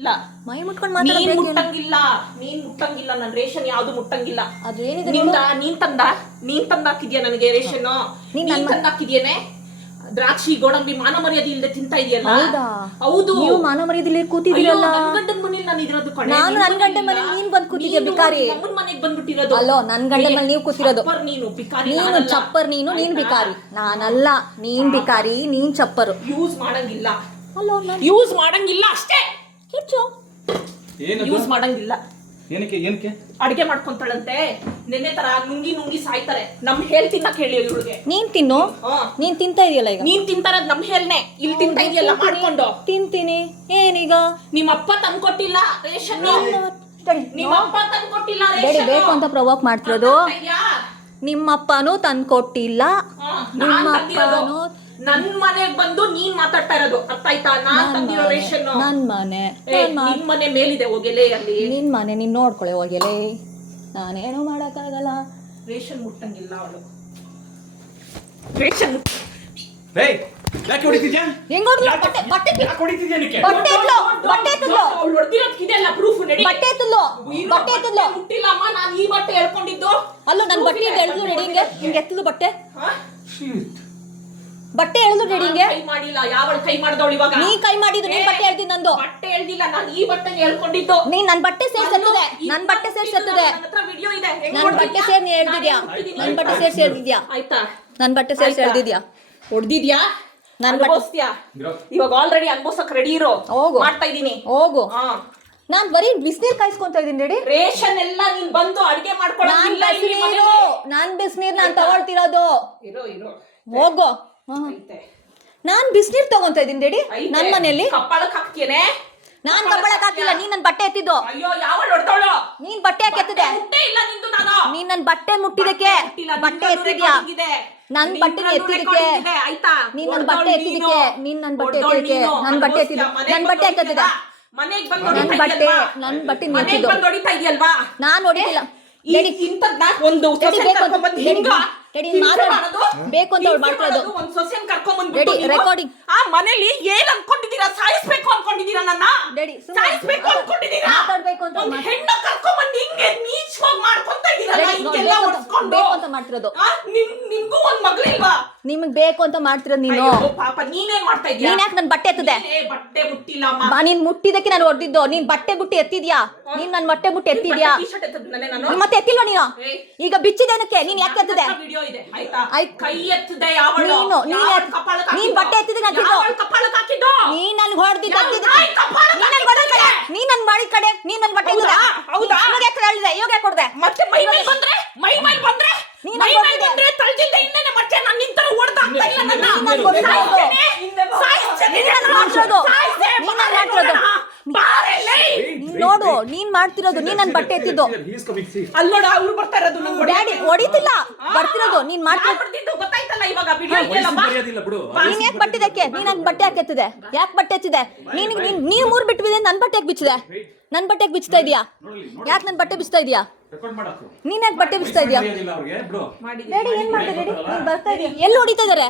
ಇಲ್ಲ ಮೈ ಮುಟ್ಕೊಂಡು ನೀನ್ ಮಾತಾಡೋದು ಮುಟ್ಟಂಗಿಲ್ಲ ನನ್ ರೇಷನ್ ಯಾವ್ದು ಮುಟ್ಟಂಗಿಲ್ಲ. ಅದು ಏನಿದೆ ನೀನ್ ತಂದಾಕಿದ್ಯಾ ನನಗೆ ರೇಷನ್? ನೀನ್ ತಂದಾಕಿದ್ಯೇನೆ? ದ್ರಾಕ್ಷಿ ಗೋಡಂಬಿ ಮಾನ ಮರ್ಯಾದೆ ಇಲ್ಲದೆ ತಿಂತಾ ಇದೆಯಲ್ಲ. ಹೌದು, ನೀವು ಮಾನ ಮರ್ಯಾದೆ ಕೂತಿದ್ದೀರಲ್ಲ. ನನ್ ಗಂಡನ ಮನೇಲಿ ನಾನು ಇರೋದು ಕಣೆ. ನಾನು ನನ್ ಗಂಡನ ಮನೇಲಿ ನೀನ್ ಬಂದ್ ಕೂತಿದ್ಯಾ ಬಿಕಾರಿ. ನಮ್ಮನ್ ಮನೆಗ್ ಬಂದ್ಬಿಟ್ಟಿರೋದು. ಅಲ್ಲೋ ನನ್ ಗಂಡನ ಮನೇಲಿ ನೀವು ಕೂತಿರೋದು. ನೀನು ಬಿಕಾರಿ, ನೀನು ಚಪ್ಪರ್, ನೀನ್ ಬಿಕಾರಿ. ನಾನಲ್ಲ, ನೀನ್ ಬಿಕಾರಿ, ನೀನ್ ಚಪ್ಪರು. ಯೂಸ್ ಮಾಡಂಗಿಲ್ಲ. ಅಲ್ಲೋ ಯೂಸ್ ಮಾಡಂಗಿಲ್ಲ ಅಷ್ಟೇ. ಕಿಚ್ಚು ಯೂಸ್ ಮಾಡಂಗಿಲ್ಲ. ಏನಕ್ಕೆ ಅಡಿಗೆ ಮಾಡ್ಕೊಂತಾಳಂತೆ. ನೆನ್ನೆ ತರ ನುಂಗಿ ಸಾಯ್ತಾರೆ. ನಮ್ ಹೇಳ್ ತಿನ್ನಕ್ ಹೇಳಿ ಇವಳಿಗೆ. ನೀನ್ ತಿನ್ನು. ನೀನ್ ತಿಂತಾ ಇದೆಯಲ್ಲ ಈಗ. ನೀನ್ ತಿಂತಾರದ್ ನಮ್ ಹೇಳ್ನೆ. ಇಲ್ಲಿ ತಿಂತಾ ಇದೆಯಲ್ಲ ಮಾಡ್ಕೊಂಡು. ತಿಂತೀನಿ. ಏನೀಗ? ನಿಮ್ಮಪ್ಪ ತಂದ್ಕೊಟ್ಟಿಲ್ಲ ರೇಷನ್. ನಿಮ್ಮಪ್ಪ ತಂದ್ಕೊಟ್ಟಿಲ್ಲ ಬೇಕು ರೇಷನ್ ಅಂತ ಪ್ರವೋಕ್ ಮಾಡ್ತಿರೋದು. ನಿಮ್ಮಪ್ಪನೂ ತಂದ್ಕೊಟ್ಟಿಲ್ಲ. ನಿಮ್ಮಪ್ಪನೂ ನನ್ ಮನೆಗ್ ಬಂದು ನೀನ್ ಮಾತಾಡ್ತಾ ಇರೋದು ಅರ್ಥ ಆಯ್ತಾ? ನಾನ್ ತಂದಿರೋ ರೇಷನ್ ನನ್ ಮನೆ. ನಿನ್ ಮನೆ ಮೇಲಿದೆ ಹೋಗೆಲೆ ಅಲ್ಲಿ. ನಿನ್ ಮನೆ ನೀನ್ ನೋಡ್ಕೊಳ್ಳೆ ಹೋಗೆಲೆ. ನಾನೇನು ಮಾಡಕ್ಕಾಗಲ್ಲ. ರೇಷನ್ ಮುಟ್ಟಂಗಿಲ್ಲ ಅವಳು. ರೇಷನ್ ಯಾಕೆ ಹೊಡಿತಿದ್ಯಾ? ಹೆಂಗ್ ಹೊಡ್ದ್ಲು? ಬಟ್ಟೆ ಯಾಕೆ ಹೊಡಿತಿದ್ಯಾ ನಿನಗೆ? ಬಟ್ಟೆ ಎತ್ತಲು. ಅವಳು ಹೊಡೆದಿರೋದಕ್ಕಿದೆಲ್ಲ ಪ್ರೂಫ್ ನಡಿ. ಬಟ್ಟೆ ಎತ್ತಲು. ಮುಟ್ಟಿಲ್ಲ ಅಮ್ಮ, ನಾನು ಈ ಬಟ್ಟೆ ಎಳ್ಕೊಂಡಿದ್ದು. ಅಲ್ಲೋ ನನ್ ಬಟ್ಟೆ ಎಳ್ದು ರೆಡಿ. ಹಿಂಗೆ ಎತ್ತಲು ಬಟ್ಟೆ. ಬಟ್ಟೆ ಎಳ್ದು ರೆಡಿ. ಕೈ ಮಾಡಿಲ್ಲ. ಯಾವಳು ಕೈ ಮಾಡ್ದವಳು ಇವಾಗ? ನೀ ಕೈ ಮಾಡಿದ್ದು. ನೀನ್ ಬಟ್ಟೆ ಎಳ್ದಿ ನಂದು. ಬಟ್ಟೆ ಎಳ್ದಿಲ್ಲ, ನಾನು ಈ ಬಟ್ಟೆ ಎಳ್ಕೊಂಡಿದ್ದು. ನೀನ್ ನನ್ ಬಟ್ಟೆ ಸೇರ್ಸತ್ತದೆ. ನನ್ ಬಟ್ಟೆ ಸೇರ್ಸತ್ತದೆ. ವಿಡಿಯೋ ಇದೆ. ನನ್ ಬಟ್ಟೆ ಸೇರ್ ನೀ ಎಳ್ದಿದ್ಯಾ? ನನ್ ಬಟ್ಟೆ ಸೇರ್ಸಿ ಎಳ್ದಿದ್ಯಾ? ಆಯ್ತಾ? ನನ್ ಬಟ್ಟೆ ಸೇರ್ಸಿ ಎಳ್ದಿದ್ಯಾ? ಹೊಡ್ದಿದ್ಯಾ? ನನ್ ಅನುಭವಿಸ್ತೀಯಾ? ಇವಾಗ ಆಲ್ರೆಡಿ ಅನುಭವಿಸಕ್ ರೆಡಿ ಇರೋ. ಮಾಡ್ತಾ ಇದೀನಿ. ಹೋಗು. ನಾನ್ ಬರೀ ಬಿಸಿನೀರ್ ಕಾಯಿಸ್ಕೊಂತ ಇದೀನಿ ರೆಡಿ. ರೇಷನ್ ಎಲ್ಲ ನೀನ್ ಬಂದು ಅಡಿಗೆ ಮಾಡ್ಕೊಳ್ಳೋದಿಲ್ಲ. ನಾನ್ ಬಿಸಿನೀರ್ ನಾನ್ ತಗೊಳ್ತಿರೋದು. ಇರೋ ಹೋಗು. ನಾನ್ ಬಿಸಿನೀರ್ ತಗೊಂತ ಇದೀನಿ ರೆಡಿ. ನನ್ ಮನೇಲಿ ಕಪ್ಪಳಕ್ ಹಾಕ್ತೇನೆ. ನಾನ್ ಕಪ್ಪಳಕ್ ಹಾಕಿಲ್ಲ. ನೀನ್ ನನ್ ಬಟ್ಟೆ ಎತ್ತಿದ್ದು. ಅಯ್ಯೋ ಯಾವಳು ಹೊಡ್ತಾಳು? ನೀನ್ ಬಟ್ಟೆ ಯಾಕೆ ಎತ್ತಿದೆ? ನೀನ್ ನನ್ ಬಟ್ಟೆ ಮುಟ್ಟಿದಕ್ಕೆ ಬಟ್ಟೆ ಎತ್ತಿದ್ಯಾ? ನನ್ ಬಟ್ಟೆ ಎತ್ತಿದಕ್ಕೆ. ಆಯ್ತಾ? ನೀನ್ ನನ್ ಬಟ್ಟೆ ಎತ್ತಿದಕ್ಕೆ. ನನ್ ಬಟ್ಟೆ ಎತ್ತಿದ್ದೆ. ನನ್ ಬಟ್ಟೆ ಯಾಕೆ ಎತ್ತಿದೆ? ಮನೆಗ್ ಬಂದು ನನ್ ಬಟ್ಟೆ ಎತ್ತಿದ್ದು. ಹೊಡಿತಾ ಇದೆಯಲ್ವಾ? ನಾನ್ ಹೊಡಿತಿಲ್ಲ. ಒಂದು ಬೇಕು ಅಂತ ಮಾಡ್ಕೊಳ್ಳೋದು. ಒಂದ್ ಸೊಸೆನ್ ಕರ್ಕೊಂಡ್ಬಂದ್ಬಿಟ್ಟು ರೆಕಾರ್ಡಿಂಗ್ ಆ ಮನೇಲಿ ಏನ್ ಅನ್ಕೊಂಡಿದೀರಾ? ಸಾಯಿಸ್ಬೇಕು ಅನ್ಕೊಂಡಿದೀರಾ? ನನ್ನ ಸಾಯಿಸ್ಬೇಕು ಅನ್ಕೊಂಡಿದೀರಾ? ಮಾತಾಡ್ಬೇಕು ಅಂತ ಹೆಣ್ಣ ಕರ್ಕೊಂಡ್ಬಂದು ಹಿಂಗೆ ನೀಚವಾಗಿ ಮಾಡ್ಕೊಂತ ಇದೀರಲ್ಲ. ಹಿಂಗೆಲ್ಲ ಹೊಡ್ಸ್ಕೊಂಡು ಅಂತ ಮಾಡ್ತಿರೋದು. ನಿಮ್ಗೂ ಒಂದ್ ಮಗಳಿಲ್ವಾ? ನಿಮಗ್ ಬೇಕು ಅಂತ ಮಾಡ್ತಿರೋದು ನೀನು. ಪಾಪ ನೀನೇನ್ ಮಾಡ್ತಾ ಇದೀಯ? ನೀನ್ ಯಾಕೆ ನನ್ ಬಟ್ಟೆ ಎತ್ತದೆ? ಬಟ್ಟೆ ಮುಟ್ಟಿಲ್ಲ. ನೀನ್ ಮುಟ್ಟಿದಕ್ಕೆ ನಾನು ಹೊಡೆದಿದ್ದು. ನೀನ್ ಬಟ್ಟೆ ಬುಟ್ಟಿ ಎತ್ತಿದ್ಯಾ? ನೀನ್ ನನ್ ಬಟ್ಟೆ ಬುಟ್ಟಿ ಎತ್ತಿದ್ಯಾ? ಮತ್ತೆ ಎತ್ತಿಲ್ವಾ ನೀನು? ಈಗ ಬಿಚ್ಚಿದೇನಕ್ಕೆ? ನೀನ್ ಯಾಕೆ ಎತ್ತದೆ? ಕೈ ಎತ್ತದೆ ಯಾವಳು? ನೀನ್ ಬಟ್ಟೆ ಎತ್ತಿದ್ರೆ ನೀನ್ ನನ್ ಹೊಡೆದಿದ್ದ. ನೀನ್ ನನ್ ಮಾಡಿ ಕಡೆ. ನೀನ್ ನನ್ ಬಟ್ಟೆ ಎತ್ತಿದ. ಹೌದಾ? ಇವಾಗ ಯಾಕೆ ಕೊಡ್ದೆ? ಮತ್ತೆ ಮೈ ಮೇಲೆ ಬಂದ್ರೆ ತಳ್ಜಿಲ್ದೆ ಇನ್ನೇನೆ ಮತ್ತೆ ನಾನು ನಿಂತರ ಓಡ್ತಾ ಆಗ್ತಾ ಇಲ್ಲ. ನೋಡು ನೀನ್ ಮಾಡ್ತಿರೋದು. ನೀನ್ ನನ್ ಬಟ್ಟೆ ಎತ್ತಿದ್ದು. ಅಲ್ಲೋಡ ಅವ್ರು ಬರ್ತಾ ಇರೋದು. ಡ್ಯಾಡಿ ಹೊಡಿತಿಲ್ಲ. ಬರ್ತಿರೋದು ನೀನ್ ಮಾಡ್ತಿರೋದು. ಗೊತ್ತಾಯ್ತಲ್ಲ ಇವಾಗ ವಿಡಿಯೋ ಇದೆಯಲ್ಲ. ನೀನ್ ಯಾಕೆ ಬಟ್ಟೆದಕ್ಕೆ? ನೀನ್ ನನ್ ಬಟ್ಟೆ ಯಾಕೆ ಎತ್ತಿದೆ? ಯಾಕೆ ಬಟ್ಟೆ ಎತ್ತಿದೆ? ನೀನ್ ಮೂರ್ ಬಿಟ್ಟಿದೆ. ನನ್ ಬಟ್ಟೆ ಯಾಕೆ ಬಿಚ್ಚಿದೆ? ನನ್ ಬಟ್ಟೆ ಯಾಕೆ ಬಿಚ್ತಾ ಇದೀಯಾ? ಯಾಕೆ ನನ್ ಬಟ್ಟೆ ಬಿಚ್ತಾ ಇದೀಯಾ? ನೀನ್ ಯಾಕೆ ಬಟ್ಟೆ ಬಿಚ್ತಾ ಇದೀಯಾ? ಡ್ಯಾಡಿ ಏನ್ ಮಾಡ್ತಾ ಡ್ಯಾಡಿ? ನೀನ್ ಬರ್ತಾ ಇದೀಯ. ಎಲ್ಲಿ ಹೊಡಿತಾ ಇದಾರೆ?